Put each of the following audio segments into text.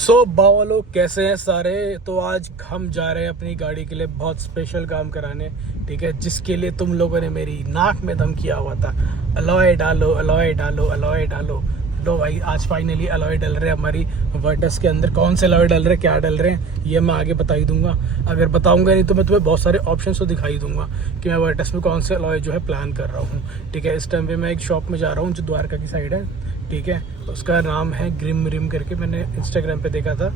बावा कैसे हैं सारे। तो आज हम जा रहे हैं अपनी गाड़ी के लिए बहुत स्पेशल काम कराने, ठीक है, जिसके लिए तुम लोगों ने मेरी नाक में दम किया हुआ था। अलॉय डालो, अलॉय डालो, अलॉय डालो। लो भाई, आज फाइनली अलॉय डल रहे हैं हमारी वर्टस के अंदर। कौन से अलॉय डल रहे हैं, क्या डल रहे हैं, ये मैं आगे बता ही दूंगा। अगर बताऊंगा नहीं तो मैं तुम्हें बहुत सारे ऑप्शन तो दिखाई दूंगा कि मैं वर्टस में कौन से अलॉय जो है प्लान कर रहा हूँ, ठीक है। इस टाइम पे मैं एक शॉप में जा रहा हूँ जो द्वारका की साइड है, ठीक है। उसका नाम है ग्रिम रिम करके, मैंने इंस्टाग्राम पे देखा था।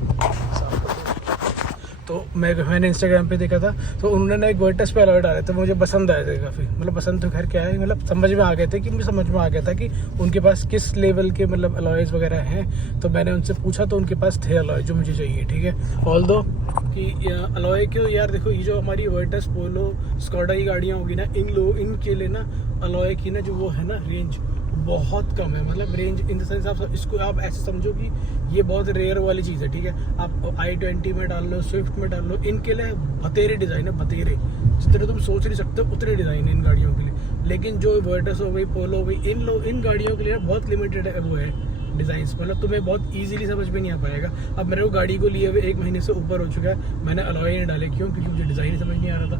तो मैंने इंस्टाग्राम पे देखा था, तो उन्होंने ना एक वर्टस पे अलॉय डाले थे, मुझे पसंद आए थे काफ़ी। मतलब पसंद तो खैर क्या है, मतलब समझ में आ गए थे कि मुझे समझ में आ गया था कि उनके पास किस लेवल के मतलब अलॉयज़ वगैरह हैं। तो मैंने उनसे पूछा तो उनके पास थे अलॉय जो मुझे चाहिए, ठीक है। ऑल दो कि अलॉय क्यों यार, देखो ये जो हमारी वर्टस, पोलो, स्कॉडा की गाड़ियाँ होगी ना, इनके लिए ना अलॉय की ना जो वो है ना रेंज बहुत कम है। मतलब रेंज इन द सेंस आप इसको आप ऐसे समझो कि ये बहुत रेयर वाली चीज़ है, ठीक है। आप i20 में डाल लो, स्विफ्ट में डाल लो, इनके लिए बतेरे डिज़ाइन है, बतेरे जितने तुम सोच नहीं सकते उतने डिज़ाइन है इन गाड़ियों के लिए। लेकिन जो वर्टस हो गई, पोलो हो गई, इन गाड़ियों के लिए बहुत लिमिटेड वो है डिज़ाइंस। मतलब तुम्हें बहुत ईजिली समझ में नहीं आ पाएगा। अब मेरे को गाड़ी को लिए हुए 1 महीने से ऊपर हो चुका है, मैंने अलॉय नहीं डाले। क्यों? क्योंकि मुझे डिज़ाइन ही समझ नहीं आ रहा था।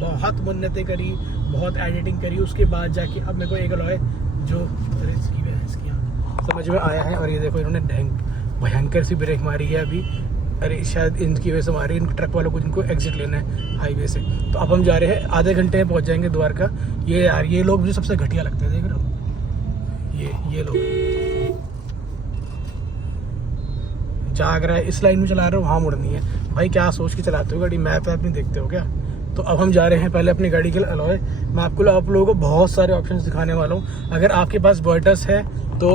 बहुत मन्नतें करी, बहुत एडिटिंग करी, उसके बाद जाके अब मेरे को एक अलॉय जो इसकी समझ में आया है। और ये देखो इन्होंने भयंकर सी ब्रेक मारी है अभी। अरे शायद इनकी वजह से मारी, इन ट्रक वालों को जिनको एग्जिट लेना है हाईवे से। तो अब हम जा रहे हैं, आधे घंटे में पहुंच जाएंगे द्वारका। ये यार ये लोग मुझे सबसे घटिया लगते हैं, देख रहे हो ये लोग जाग रहा है, इस लाइन में चला रहे हो, वहाँ मुड़नी है। भाई क्या सोच के चलाते हो गाड़ी, मैप नहीं देखते हो क्या? तो अब हम जा रहे हैं पहले अपनी गाड़ी के लिए अलॉय। मैं आप लोगों को बहुत सारे ऑप्शंस दिखाने वाला हूँ। अगर आपके पास वर्टस है तो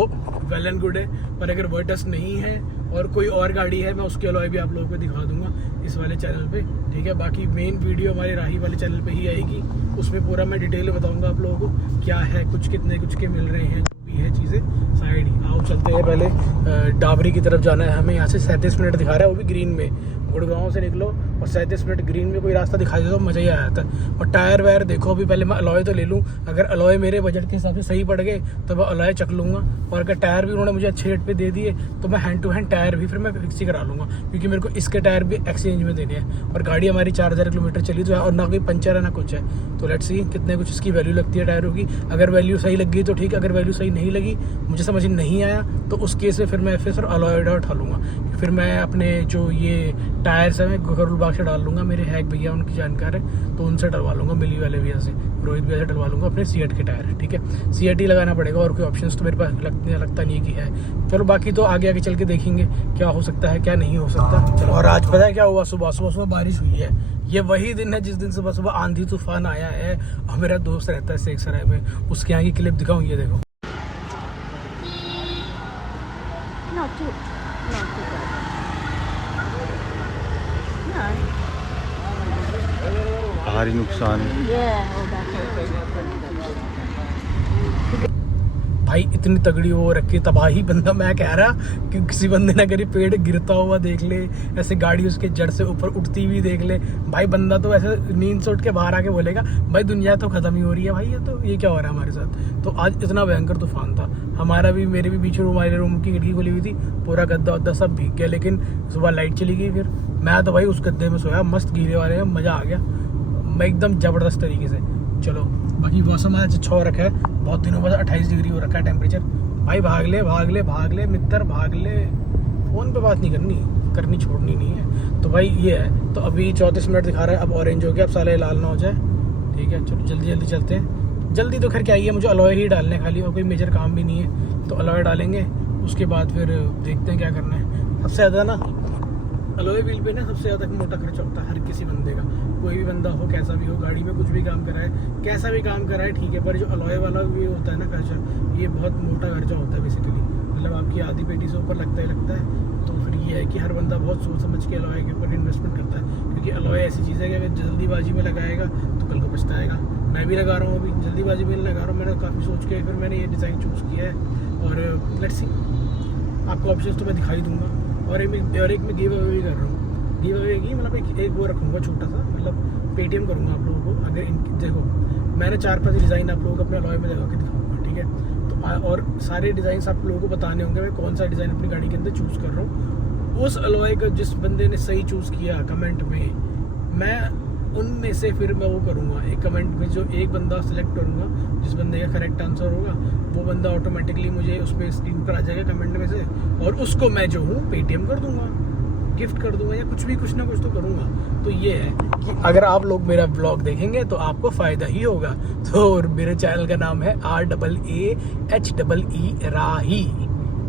वेल एंड गुड है, पर अगर वर्टस नहीं है और कोई और गाड़ी है, मैं उसके अलॉय भी आप लोगों को दिखा दूंगा इस वाले चैनल पे, ठीक है। बाकी मेन वीडियो हमारे राही वाले चैनल पे ही आएगी, उसमें पूरा मैं डिटेल बताऊँगा आप लोगों को क्या है, कुछ के मिल रहे हैं, जो भी है चीज़ें। साइड ही आओ चलते हैं, पहले डाबरी की तरफ जाना है हमें। यहाँ से 37 मिनट दिखा रहा है, वो भी ग्रीन में। गुड़गांव से निकलो और 37 मिनट ग्रीन में कोई रास्ता दिखाई दे तो मज़ा ही आ जाता है। और टायर वायर देखो, अभी पहले मैं अलॉय तो ले लूँ। अगर अलॉय मेरे बजट के हिसाब से सही पड़ गए तो मैं अलॉय चक लूँगा। और अगर टायर भी उन्होंने मुझे अच्छे रेट पे दे दिए तो मैं हैंड टू हैंड टायर भी फिर मैं फिक्स ही करा लूँगा, क्योंकि मेरे को इसके टायर भी एक्सचेंज में देने हैं। और गाड़ी हमारी 4000 किलोमीटर चली तो है, और ना कोई पंचर है ना कुछ है। तो लेट्स सी कितने कुछ इसकी वैल्यू लगती है टायरों की। अगर वैल्यू सही लग गई तो ठीक, अगर वैल्यू सही नहीं लगी, मुझे समझ नहीं आया, तो उस केस में फिर मैं फिर अलॉय उठा लूँगा। फिर मैं अपने जो ये टायर्स हैं मैं गरुड़ बाग से डाल लूँगा, मेरे है एक भैया उनकी जानकार है, तो उनसे डलवा लूँगा, मिली वाले भैया से, रोहित भैया से डलवा लूँगा अपने सीएट के टायर, ठीक है। सीएट ही लगाना पड़ेगा, और कोई ऑप्शंस तो मेरे पास लगता नहीं है कि है। चलो बाकी तो आगे चल के देखेंगे क्या हो सकता है क्या नहीं हो सकता। चलो, और आज पता है क्या हुआ? सुबह बारिश हुई है। ये वही दिन है जिस दिन सुबह आंधी तूफान आया है। और मेरा दोस्त रहता है सेक्सराय में, उसके यहाँ की क्लिप दिखाऊँ, ये देखो। भारी नुकसान। भाई इतनी तगड़ी वो रखी तबाही, बंदा मैं कह रहा कि किसी बंदे ने अगर पेड़ गिरता हुआ देख ले, ऐसे गाड़ी उसके जड़ से ऊपर उठती हुई देख ले, भाई बंदा तो ऐसे नींद से उठ के बाहर आके बोलेगा भाई दुनिया तो खत्म ही हो रही है भाई, ये क्या हो रहा है हमारे साथ। तो आज इतना भयंकर तूफान था। मेरे भी बीच रूम, हमारे रूम की खिड़की खुली हुई थी, पूरा गद्दा वद्दा सब भीग गया। लेकिन सुबह लाइट चली गई, फिर मैं तो भाई उस गद्दे में सोया, मस्त गीले वाले में, मज़ा आ गया मैं एकदम ज़बरदस्त तरीके से। चलो बाकी मौसम आज अच्छा हो रखा है, बहुत दिनों बाद 28 डिग्री हो रखा है टेम्परेचर। भाई भाग ले मित्र, भाग ले। फ़ोन पे बात नहीं करनी छोड़नी नहीं है। तो भाई ये है। तो अभी 34 मिनट दिखा रहा है, अब ऑरेंज हो गया, अब साले लाल ना हो जाए, ठीक है। चलो जल्दी चलते हैं। जल्दी तो खैर क्या ही है, मुझे अलॉय ही डालने खाली, और कोई मेजर काम भी नहीं है। तो अलॉय डालेंगे, उसके बाद फिर देखते हैं क्या करना है। सबसे ज़्यादा ना अलॉय व्हील पे ना सबसे ज़्यादा मोटा खर्चा होता है हर किसी बंदे का। कोई भी बंदा हो, कैसा भी हो, गाड़ी में कुछ भी काम कराए, कैसा भी काम कराए, ठीक है। पर जो अलॉय वाला भी होता है ना खर्चा, ये बहुत मोटा खर्चा होता है बेसिकली। मतलब आपकी आधी पेटी से ऊपर लगता है। तो फिर ये है कि हर बंदा बहुत सोच समझ के अलॉय के ऊपर इन्वेस्टमेंट करता है, क्योंकि अलॉय ऐसी चीज़ है कि अगर जल्दीबाजी में लगाएगा तो कल को पछताएगा। मैं भी लगा रहा हूँ, अभी जल्दीबाजी में लगा रहा हूँ, मैंने काफ़ी सोच के फिर मैंने ये डिज़ाइन चूज़ किया है। और लेट्स सी, आपको ऑप्शन तो मैं दिखाई दूँगा। और एक मैं गिव अवे भी कर रहा हूँ। गिव अवे की मतलब एक वो रखूँगा छोटा सा, मतलब पेटीएम करूँगा आप लोगों को। अगर देखो मैंने 4-5 डिज़ाइन आप लोगों को अपने अलॉय में लगा के दिखाऊँगा, ठीक है। तो और सारे डिज़ाइन आप लोगों को बताने होंगे मैं कौन सा डिज़ाइन अपनी गाड़ी के अंदर चूज़ कर रहा हूँ। उस अलॉय का जिस बंदे ने सही चूज़ किया कमेंट में, मैं उनमें से फिर मैं वो करूँगा, एक कमेंट में जो एक बंदा सेलेक्ट करूँगा, जिस बंदे का करेक्ट आंसर होगा वो बंदा ऑटोमेटिकली मुझे उसमें स्क्रीन पर आ जाएगा कमेंट में से, और उसको मैं जो हूँ पेटीएम कर दूँगा, गिफ्ट कर दूँगा, या कुछ ना कुछ तो करूँगा। तो ये है कि अगर आप लोग मेरा ब्लॉग देखेंगे तो आपको फ़ायदा ही होगा। तो मेरे चैनल का नाम है RAAHEE राही।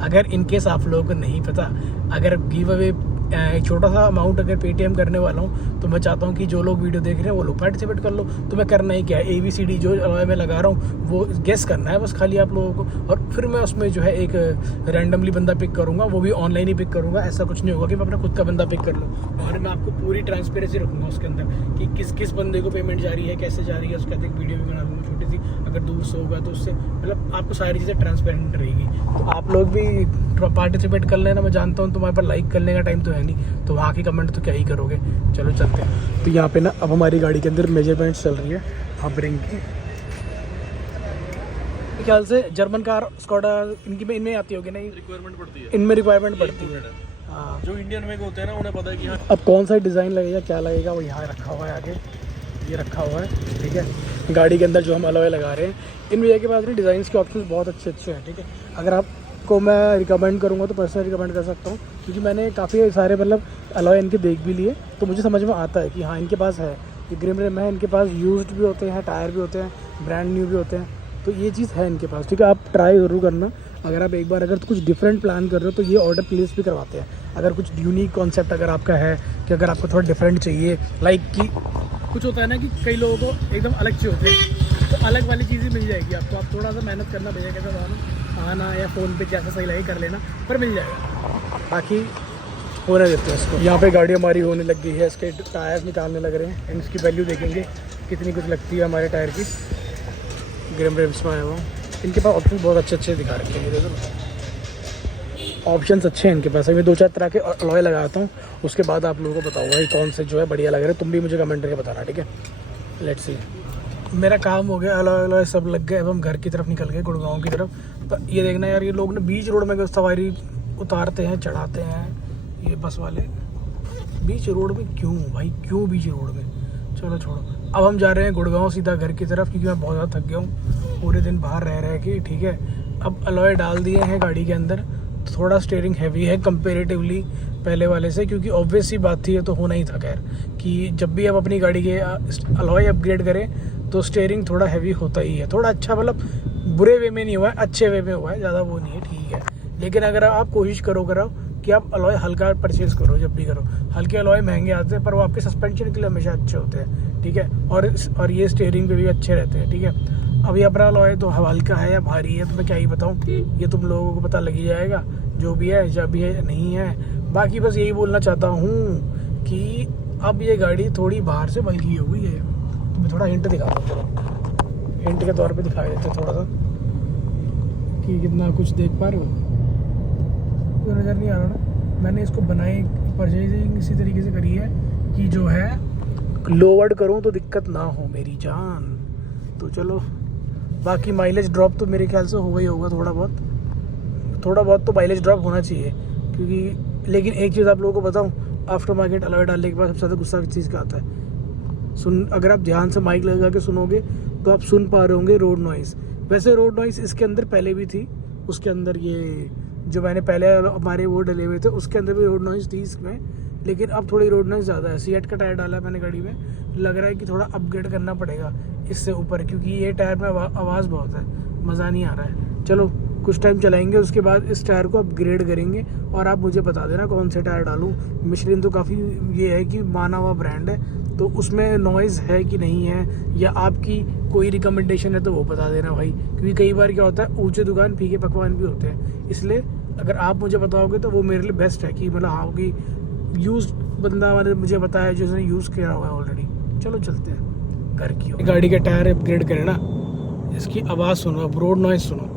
अगर इनकेस आप लोगों को नहीं पता, अगर गिव अवे एक छोटा सा अमाउंट अगर पेटीएम करने वाला हूँ, तो मैं चाहता हूँ कि जो लोग वीडियो देख रहे हैं वो लोग पार्टिसिपेट कर लो। तो मैं करना ही क्या है, ABCD जो मैं लगा रहा हूँ वो गेस करना है बस खाली आप लोगों को, और फिर मैं उसमें जो है एक रैंडमली बंदा पिक करूँगा, वो भी ऑनलाइन ही पिक करूँगा। ऐसा कुछ नहीं होगा कि मैं अपना खुद का बंदा पिक कर लूँ, और मैं आपको पूरी ट्रांसपेरेंसी रखूँगा उसके अंदर कि किस बंदे को पेमेंट जा रही है, कैसे जा रही है, उसका एक वीडियो भी बना लूँगा छोटी सी, अगर दूर से होगा तो उससे मतलब आपको सारी चीज़ें ट्रांसपेरेंट रहेगी। तो आप लोग भी पार्टिसिपेट कर लेना। मैं जानता हूँ तुम्हारे पास लाइक करने का टाइम तो है नहीं, तो वहाँ की कमेंट तो क्या ही करोगे। चलो चलते हैं। तो यहाँ पे ना अब हमारी गाड़ी के अंदर मेजरमेंट्स चल रही है हबरिंग की। ख्याल से जर्मन कार स्कॉडा इनमें आती होगी, नहीं रिक्वायरमेंट पड़ती है, इनमें रिक्वायरमेंट पड़ती है। हाँ, जो इंडियन में होते हैं ना उन्हें पता है कि हाँ अब कौन सा डिज़ाइन लगेगा क्या लगेगा वो यहाँ रखा हुआ है, आगे ये रखा हुआ है, ठीक है। गाड़ी के अंदर जो हम अलॉय लगा रहे हैं, इन भैया के पास भी डिज़ाइन के ऑप्शन बहुत अच्छे हैं, ठीक है। अगर आपको मैं रिकमेंड करूँगा तो पर्सनली रिकमेंड कर सकता हूँ, क्योंकि मैंने काफ़ी सारे मतलब अलॉय इनके देख भी लिए, तो मुझे समझ में आता है कि हाँ इनके पास है, ये ग्रिम रिम है, इनके पास यूज्ड भी होते हैं, टायर भी होते हैं, ब्रांड न्यू भी होते हैं, तो ये चीज़ है इनके पास, ठीक है। आप ट्राई ज़रूर करना। अगर आप एक बार अगर कुछ डिफरेंट प्लान कर रहे हो तो ये ऑर्डर प्लेस भी करवाते हैं। अगर कुछ यूनिक कॉन्सेप्ट अगर आपका है कि अगर आपको थोड़ा डिफरेंट चाहिए, लाइक कि कुछ होता है ना कि कई लोगों को एकदम अलग चाहिए होते हैं, तो अलग वाली चीज़ें मिल जाएगी आपको। आप थोड़ा सा मेहनत करना पड़ेगा, कैसा आना या फ़ोन पे जैसा सही लगे कर लेना, पर मिल जाएगा। बाकी होने देते हैं इसको। यहाँ पे गाड़ी हमारी होने लग गई है, इसके टायर निकालने लग रहे हैं, इसकी वैल्यू देखेंगे कितनी कुछ लगती है हमारे टायर की। ग्रिम रिम्स में आया हुआ, इनके पास ऑप्शन बहुत अच्छे दिखा रखे हैं, ऑप्शंस अच्छे हैं इनके पास। मैं 2-4 तरह के अलॉय लगाता हूँ, उसके बाद आप लोगों को बताऊँगा कि कौन से जो है बढ़िया लग रहे हैं। तुम भी मुझे कमेंट करके बताना, ठीक है। लेट्स सी, मेरा काम हो गया, अलॉय सब लग गए। अब हम घर की तरफ निकल गए, गुड़गांव की तरफ। तो ये देखना यार, ये लोग ना बीच रोड में सवारी उतारते हैं, चढ़ाते हैं, ये बस वाले बीच रोड में क्यों भाई, क्यों बीच रोड में। चलो छोड़ो, अब हम जा रहे हैं गुड़गांव सीधा घर की तरफ, क्योंकि मैं बहुत ज़्यादा थक गया हूँ पूरे दिन बाहर रह के, ठीक है। अब अलॉय डाल दिए हैं गाड़ी के अंदर, तो थोड़ा स्टीयरिंग हैवी है कंपेरेटिवली पहले वाले से, क्योंकि ऑब्वियस सी बात थी, ये तो होना ही था खैर, कि जब भी आप अपनी गाड़ी के अलॉय अपग्रेड करें तो स्टीयरिंग थोड़ा हैवी होता ही है। थोड़ा अच्छा, मतलब बुरे वे में नहीं हुआ है, अच्छे वे में हुआ है, ज़्यादा वो नहीं है, ठीक है। लेकिन अगर आप कोशिश करो कि आप अलॉय हल्का परचेज़ करो, जब भी करो। हल्के अलॉय महंगे आते हैं, पर वो आपके सस्पेंशन के लिए हमेशा अच्छे होते हैं, ठीक है। और ये स्टीयरिंग पे भी अच्छे रहते हैं, ठीक है। अब ये अपना अलॉय तो हल्का है या भारी है तो मैं क्या ही बताऊँ, ये तुम लोगों को पता लग ही जाएगा, जो भी है, जब भी है, नहीं है। बाकी बस यही बोलना चाहता हूँ कि अब ये गाड़ी थोड़ी बाहर से बल्कि हो गई है। तो मैं थोड़ा हिंट दिखाता हूँ, चलो हिंट के तौर पे दिखा देते थोड़ा सा कि कितना कुछ देख पा रहे हो, तो नज़र नहीं आ रहा ना। मैंने इसको बनाई, परचेजिंग इसी तरीके से करी है कि जो है लोवर्ड करूँ तो दिक्कत ना हो मेरी जान। तो चलो, बाकी माइलेज ड्रॉप तो मेरे ख्याल से होगा ही होगा, थोड़ा बहुत तो माइलेज ड्रॉप होना चाहिए, क्योंकि लेकिन एक चीज़ आप लोगों को बताऊं, आफ्टर मार्केट अलॉय डालने के बाद सबसे ज़्यादा गुस्सा किस चीज़ का आता है। अगर आप ध्यान से माइक लगा के सुनोगे तो आप सुन पा रहे होंगे रोड नॉइज़। वैसे रोड नॉइज़ इसके अंदर पहले भी थी, उसके अंदर ये जो मैंने पहले हमारे वो डले हुए थे उसके अंदर भी रोड नॉइज़ थी इसमें, लेकिन अब थोड़ी रोड नॉइज़ ज़्यादा है। सीएट का टायर डाला है मैंने गाड़ी में, लग रहा है कि थोड़ा अपग्रेड करना पड़ेगा इससे ऊपर, क्योंकि ये टायर में आवाज़ बहुत है, मज़ा नहीं आ रहा है। चलो कुछ टाइम चलाएंगे, उसके बाद इस टायर को अपग्रेड करेंगे, और आप मुझे बता देना कौन से टायर डालूं। मिशेलिन तो काफ़ी ये है कि माना हुआ ब्रांड है, तो उसमें नॉइज़ है कि नहीं है, या आपकी कोई रिकमेंडेशन है तो वो बता देना भाई, क्योंकि कई बार क्या होता है ऊंचे दुकान फीके पकवान भी होते हैं। इसलिए अगर आप मुझे बताओगे तो वो मेरे लिए बेस्ट है, कि मतलब हाँ कि यूज़ बंदा मैंने मुझे बताया जिसने यूज़ किया हुआ है ऑलरेडी। चलो चलते हैं घर की। गाड़ी के टायर अपग्रेड करें ना, इसकी आवाज़ सुनो, अब रोड नॉइज़ सुनो।